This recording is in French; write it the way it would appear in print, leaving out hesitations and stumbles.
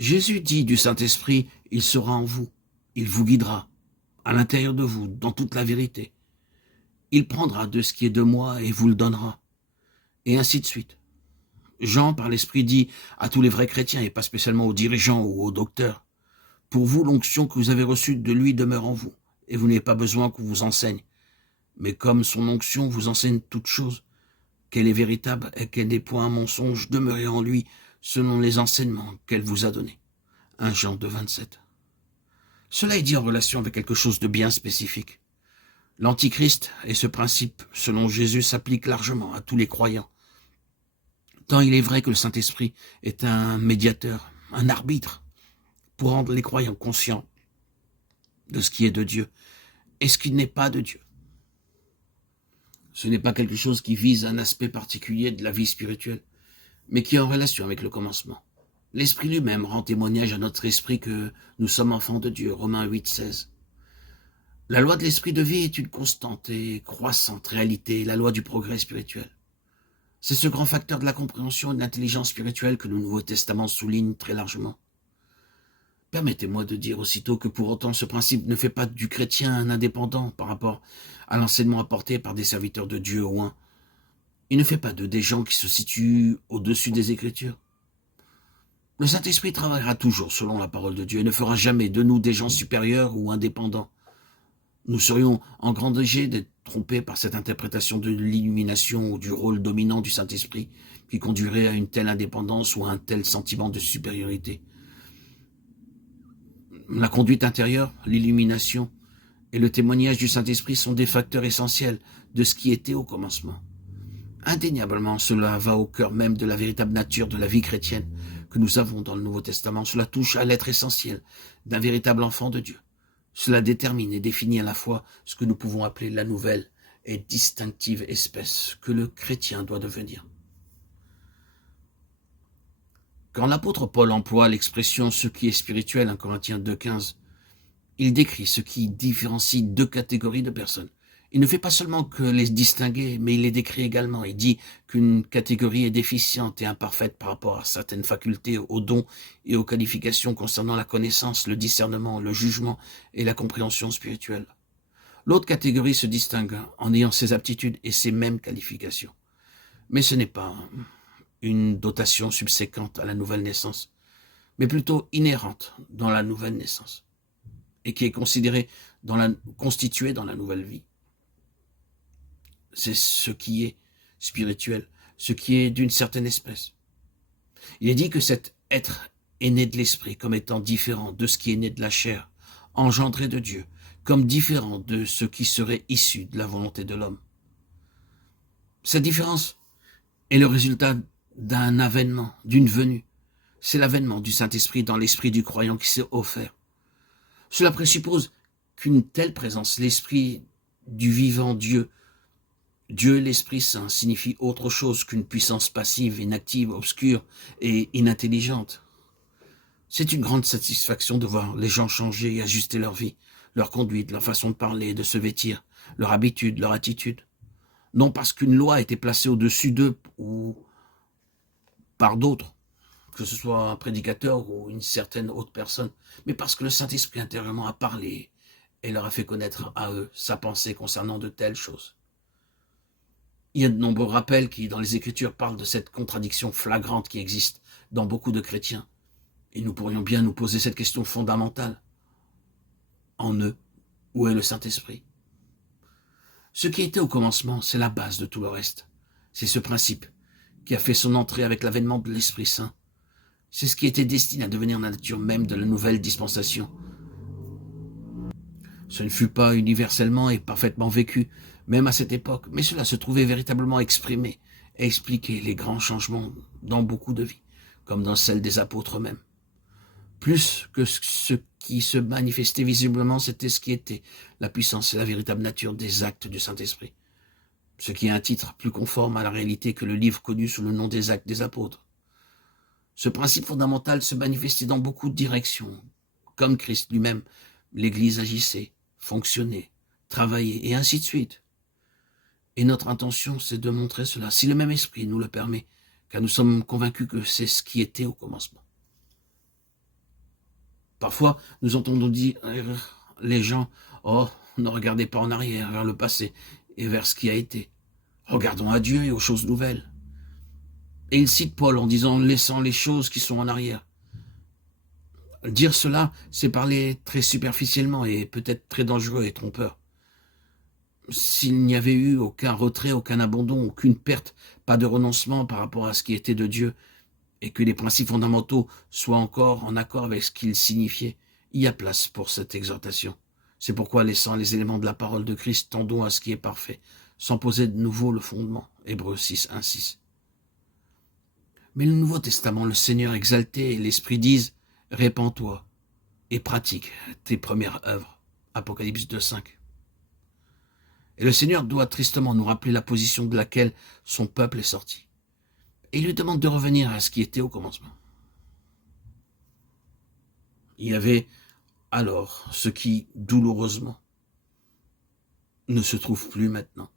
Jésus dit du Saint-Esprit, il sera en vous, il vous guidera, à l'intérieur de vous, dans toute la vérité. Il prendra de ce qui est de moi et vous le donnera. Et ainsi de suite. Jean, par l'Esprit, dit à tous les vrais chrétiens, et pas spécialement aux dirigeants ou aux docteurs, pour vous, l'onction que vous avez reçue de lui demeure en vous, et vous n'avez pas besoin qu'on vous enseigne. Mais comme son onction vous enseigne toute chose, qu'elle est véritable et qu'elle n'est point un mensonge, demeurez en lui, selon les enseignements qu'elle vous a donnés. 1 Jean 2, 27. Cela est dit en relation avec quelque chose de bien spécifique. L'Antichrist et ce principe, selon Jésus, s'applique largement à tous les croyants. Tant il est vrai que le Saint-Esprit est un médiateur, un arbitre, pour rendre les croyants conscients de ce qui est de Dieu et ce qui n'est pas de Dieu. Ce n'est pas quelque chose qui vise un aspect particulier de la vie spirituelle, mais qui est en relation avec le commencement. L'Esprit lui-même rend témoignage à notre esprit que nous sommes enfants de Dieu, Romains 8, 16. La loi de l'esprit de vie est une constante et croissante réalité, la loi du progrès spirituel. C'est ce grand facteur de la compréhension et de l'intelligence spirituelle que le Nouveau Testament souligne très largement. Permettez-moi de dire aussitôt que pour autant ce principe ne fait pas du chrétien un indépendant par rapport à l'enseignement apporté par des serviteurs de Dieu au moins. Il ne fait pas d'eux des gens qui se situent au-dessus des Écritures. Le Saint-Esprit travaillera toujours selon la parole de Dieu et ne fera jamais de nous des gens supérieurs ou indépendants. Nous serions en grand danger d'être trompés par cette interprétation de l'illumination ou du rôle dominant du Saint-Esprit qui conduirait à une telle indépendance ou à un tel sentiment de supériorité. La conduite intérieure, l'illumination et le témoignage du Saint-Esprit sont des facteurs essentiels de ce qui était au commencement. Indéniablement, cela va au cœur même de la véritable nature de la vie chrétienne que nous avons dans le Nouveau Testament. Cela touche à l'être essentiel d'un véritable enfant de Dieu. Cela détermine et définit à la fois ce que nous pouvons appeler la nouvelle et distinctive espèce que le chrétien doit devenir. Quand l'apôtre Paul emploie l'expression « ce qui est spirituel » en Corinthiens 2,15, il décrit ce qui différencie deux catégories de personnes. Il ne fait pas seulement que les distinguer, mais il les décrit également. Il dit qu'une catégorie est déficiente et imparfaite par rapport à certaines facultés, aux dons et aux qualifications concernant la connaissance, le discernement, le jugement et la compréhension spirituelle. L'autre catégorie se distingue en ayant ses aptitudes et ses mêmes qualifications. Mais ce n'est pas une dotation subséquente à la nouvelle naissance, mais plutôt inhérente dans la nouvelle naissance et qui est considérée constituée dans la nouvelle vie. C'est ce qui est spirituel, ce qui est d'une certaine espèce. Il est dit que cet être est né de l'esprit comme étant différent de ce qui est né de la chair, engendré de Dieu, comme différent de ce qui serait issu de la volonté de l'homme. Cette différence est le résultat d'un avènement, d'une venue. C'est l'avènement du Saint-Esprit dans l'esprit du croyant qui s'est offert. Cela présuppose qu'une telle présence, l'esprit du vivant Dieu, Dieu l'Esprit Saint, signifie autre chose qu'une puissance passive, inactive, obscure et inintelligente. C'est une grande satisfaction de voir les gens changer et ajuster leur vie, leur conduite, leur façon de parler, de se vêtir, leur habitude, leur attitude. Non parce qu'une loi a été placée au-dessus d'eux ou par d'autres, que ce soit un prédicateur ou une certaine autre personne, mais parce que le Saint-Esprit intérieurement a parlé et leur a fait connaître à eux sa pensée concernant de telles choses. Il y a de nombreux rappels qui, dans les Écritures, parlent de cette contradiction flagrante qui existe dans beaucoup de chrétiens. Et nous pourrions bien nous poser cette question fondamentale. En eux, où est le Saint-Esprit? Ce qui était au commencement, c'est la base de tout le reste. C'est ce principe qui a fait son entrée avec l'avènement de l'Esprit Saint. C'est ce qui était destiné à devenir la nature même de la nouvelle dispensation. Ce ne fut pas universellement et parfaitement vécu, même à cette époque, mais cela se trouvait véritablement exprimé et expliqué les grands changements dans beaucoup de vies, comme dans celle des apôtres eux-mêmes. Plus que ce qui se manifestait visiblement, c'était ce qui était la puissance et la véritable nature des actes du Saint-Esprit, ce qui est un titre plus conforme à la réalité que le livre connu sous le nom des Actes des Apôtres. Ce principe fondamental se manifestait dans beaucoup de directions, comme Christ lui-même, l'Église agissait, fonctionnait, travaillait, et ainsi de suite. Et notre intention, c'est de montrer cela, si le même esprit nous le permet, car nous sommes convaincus que c'est ce qui était au commencement. Parfois, nous entendons dire les gens, oh, ne regardez pas en arrière, vers le passé et vers ce qui a été. Regardons à Dieu et aux choses nouvelles. Et il cite Paul en disant, laissant les choses qui sont en arrière. Dire cela, c'est parler très superficiellement et peut-être très dangereux et trompeur. S'il n'y avait eu aucun retrait, aucun abandon, aucune perte, pas de renoncement par rapport à ce qui était de Dieu, et que les principes fondamentaux soient encore en accord avec ce qu'ils signifiaient, il y a place pour cette exhortation. C'est pourquoi, laissant les éléments de la parole de Christ, tendons à ce qui est parfait, sans poser de nouveau le fondement. Hébreux 6, 1, 6. Mais le Nouveau Testament, le Seigneur exalté et l'Esprit disent « Répands-toi et pratique tes premières œuvres ». Apocalypse 2, 5. Et le Seigneur doit tristement nous rappeler la position de laquelle son peuple est sorti. Et il lui demande de revenir à ce qui était au commencement. Il y avait alors ce qui, douloureusement, ne se trouve plus maintenant.